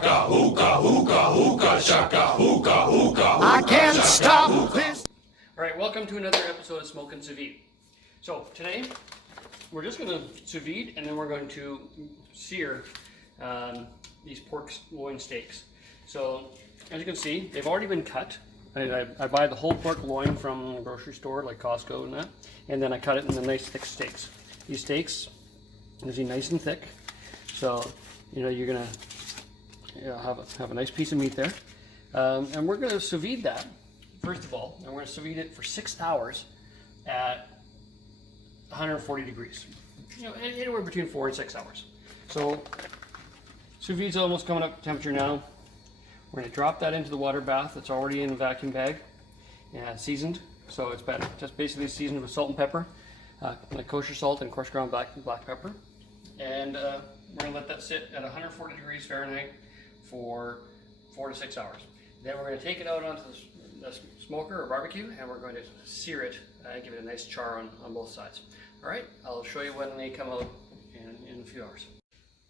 shaka, hookah, hookah, hookah, shaka, hookah, hookah. I can't stop this. All right, welcome to another episode of Smokin' Sous Vide. So today, we're just going to sous vide and then we're going to sear these pork loin steaks. So as you can see, they've already been cut. I buy the whole pork loin from the grocery store like Costco and that, and then I cut it into nice thick steaks. These steaks, you see, nice and thick. So you know you're gonna have a nice piece of meat there, and we're gonna sous vide that first of all, and we're gonna sous vide it for 6 hours at 140 degrees. You know, anywhere between 4 and 6 hours. So sous vide's almost coming up to temperature now. We're going to drop that into the water bath. It's already in a vacuum bag, seasoned. So it's been just basically seasoned with salt and pepper, like kosher salt and coarse ground black pepper. And we're going to let that sit at 140 degrees Fahrenheit for 4 to 6 hours. Then we're going to take it out onto the smoker or barbecue, and we're going to sear it and give it a nice char on both sides. All right, I'll show you when they come out in a few hours.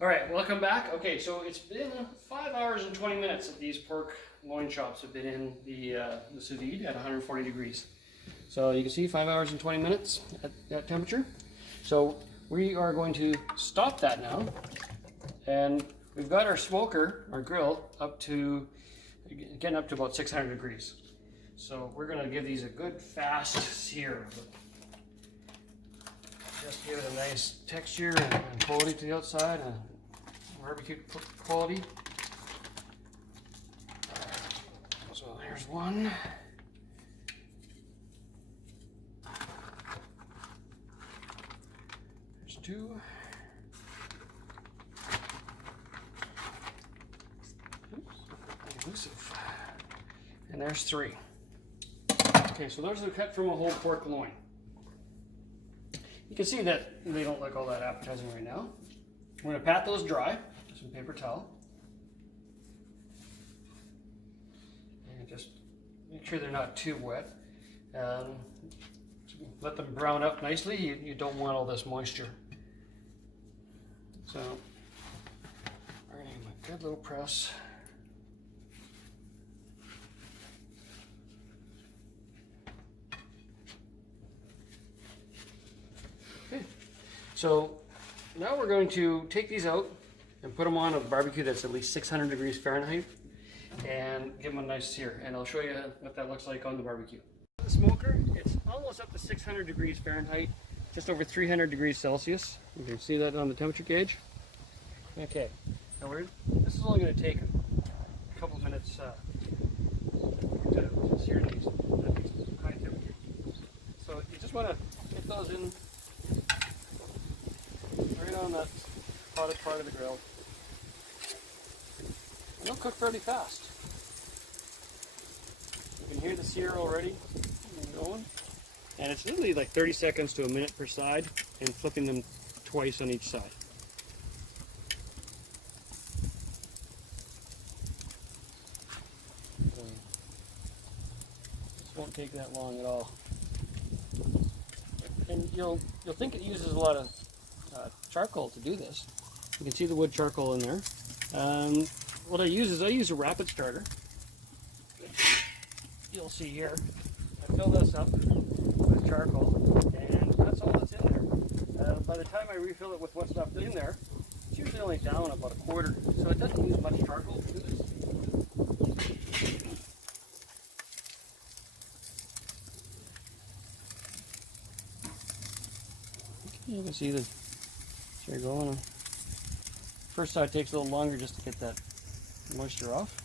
All right, welcome back. Okay, so it's been 5 hours and 20 minutes that these pork loin chops have been in the sous vide at 140 degrees. So you can see 5 hours and 20 minutes at that temperature. So we are going to stop that now, and we've got our smoker, our grill, getting up to about 600 degrees. So we're going to give these a good fast sear. Just give it a nice texture and quality to the outside, and barbecue quality. So here's one. There's two. Oops, elusive. And there's three. Okay, so those are cut from a whole pork loin. You can see that they don't look all that appetizing right now. We're going to pat those dry with some paper towel. And just make sure they're not too wet. Let them brown up nicely. You don't want all this moisture. So, we're going to give them a good little press. Okay, so now we're going to take these out and put them on a barbecue that's at least 600 degrees Fahrenheit and give them a nice sear. And I'll show you what that looks like on the barbecue. The smoker, it's almost up to 600 degrees Fahrenheit, just over 300 degrees Celsius. You can see that on the temperature gauge. Okay, now this is only going to take a couple of minutes to sear these at these high temperatures. So you just want to get those in right on that hottest part of the grill. And they'll cook fairly fast. You can hear the sear already going. And it's literally like 30 seconds to a minute per side, and flipping them twice on each side. So, this won't take that long at all. And you'll think it uses a lot of charcoal to do this. You can see the wood charcoal in there. What I use a rapid starter. You'll see here, I fill this up with charcoal, and that's all that's in there. By the time I refill it with what's left in there, it's usually only down about a quarter, so it doesn't use much charcoal to do this. You can see the sear going. First side takes a little longer just to get that moisture off.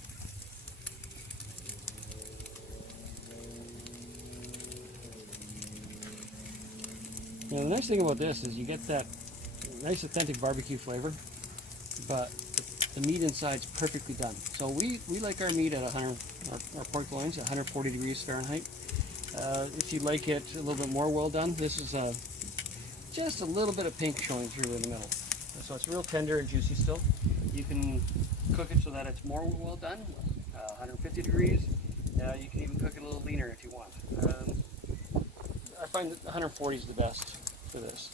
Now the nice thing about this is you get that nice authentic barbecue flavor, but the meat inside's perfectly done. So we like our meat at 100, our pork loins at 140 degrees Fahrenheit. If you like it a little bit more well done, this is just a little bit of pink showing through in the middle. So it's real tender and juicy still. You can cook it so that it's more well done, 150 degrees. You can even cook it a little leaner if you want. I find that 140 is the best for this.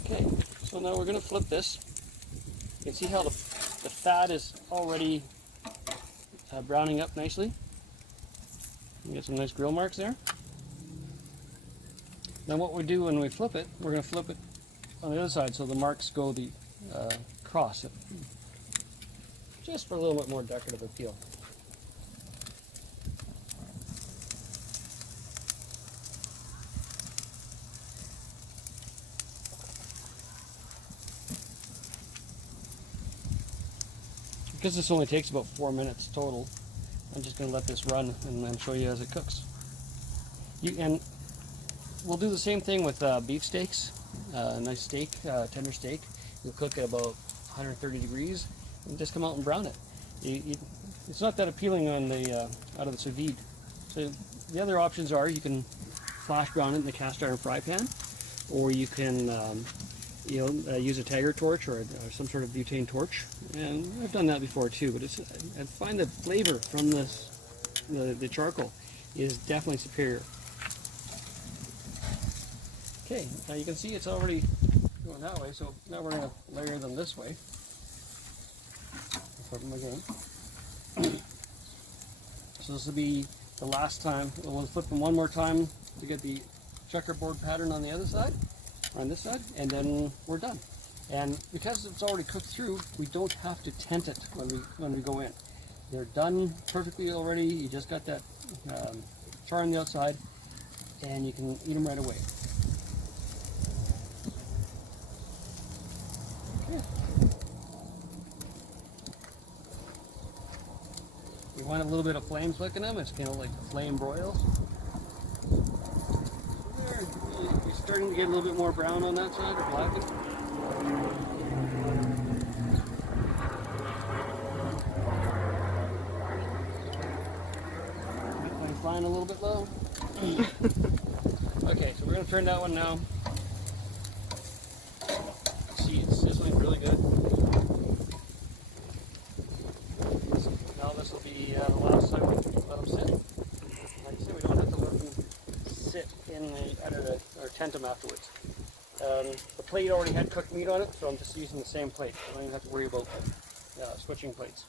Okay, so now we're going to flip this. You can see how the fat is already browning up nicely. You get some nice grill marks there. Then what we do when we flip it, we're going to flip it on the other side so the marks go the across it, just for a little bit more decorative appeal. Because this only takes about 4 minutes total, I'm just going to let this run and then show you as it cooks. And we'll do the same thing with beef steaks. Nice steak, tender steak. You'll cook at about 130 degrees and just come out and brown it. It's not that appealing on the out of the sous vide. So the other options are you can flash brown it in the cast iron fry pan, or you can use a Tiger torch or some sort of butane torch, and I've done that before too. But I find the flavor from the charcoal is definitely superior. Okay, now you can see it's already going that way, so now we're going to layer them this way. Flip them again. So this will be the last time. We'll flip them one more time to get the checkerboard pattern on the other side, on this side, and then we're done. And because it's already cooked through, we don't have to tent it when we go in. They're done perfectly already. You just got that char on the outside, and you can eat them right away. Okay. You want a little bit of flame flick in them. It's kind of like flame broils. You're starting to get a little bit more brown on that side, or blackened. I'm flying a little bit low. Okay, so we're going to turn that one now. See, it's sizzling really good. Now this will be the last time we let them sit. Like I said, we don't have to let them sit in or tent them afterwards. The plate already had cooked meat on it, so I'm just using the same plate. I don't even have to worry about switching plates.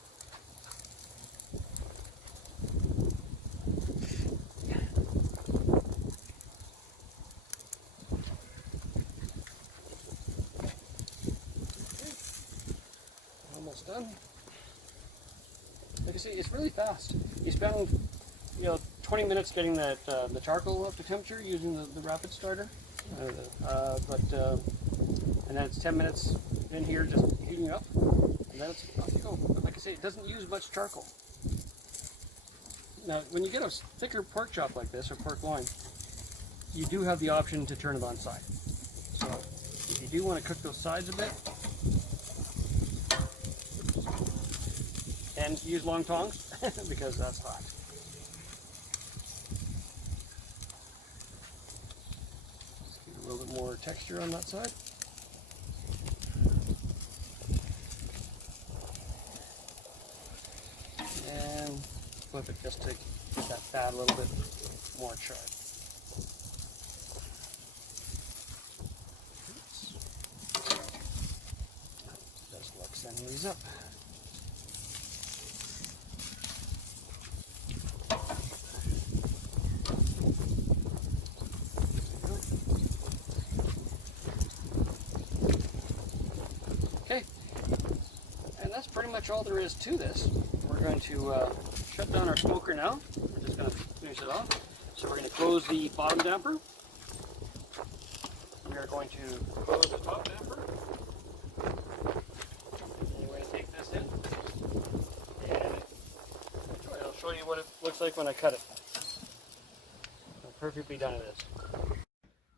Almost done. Like I say, it's really fast. You spend 20 minutes getting that the charcoal up to temperature using the rapid starter, and then it's 10 minutes in here just heating up, and then it's off you go. But like I say, it doesn't use much charcoal. Now, when you get a thicker pork chop like this, or pork loin, you do have the option to turn it on side. So if you do want to cook those sides a bit, and use long tongs because that's hot. Just get a little bit more texture on that side. And flip it just to get that fat a little bit more charred. Just like sending these up. Okay, and that's pretty much all there is to this. We're going to shut down our smoker now. We're just going to finish it off. So we're going to close the bottom damper. We are going to close the top damper. And we're going to take this in. And I'll show you what it looks like when I cut it. I'm perfectly done it is.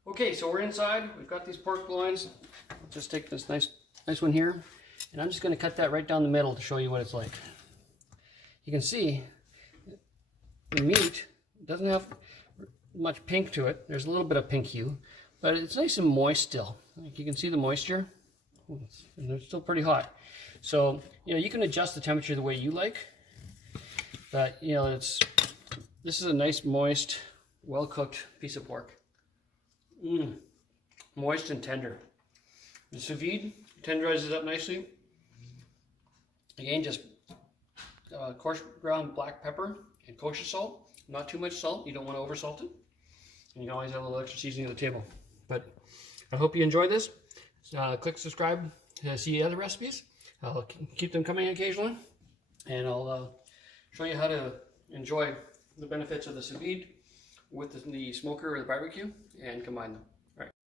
Okay, so we're inside. We've got these pork loins. I'll just take this nice one here, and I'm just going to cut that right down the middle to show you what it's like. You can see the meat doesn't have much pink to it. There's a little bit of pink hue, but it's nice and moist still. Like you can see the moisture, and it's still pretty hot. So you can adjust the temperature the way you like, but this is a nice, moist, well-cooked piece of pork. Moist and tender. The sous vide tenderizes up nicely. Again, just coarse ground black pepper and kosher salt. Not too much salt. You don't want to over salt it. And you can always have a little extra seasoning at the table. But I hope you enjoy this. Click subscribe to see other recipes. I'll keep them coming occasionally. And I'll show you how to enjoy the benefits of the sous vide with the smoker or the barbecue and combine them.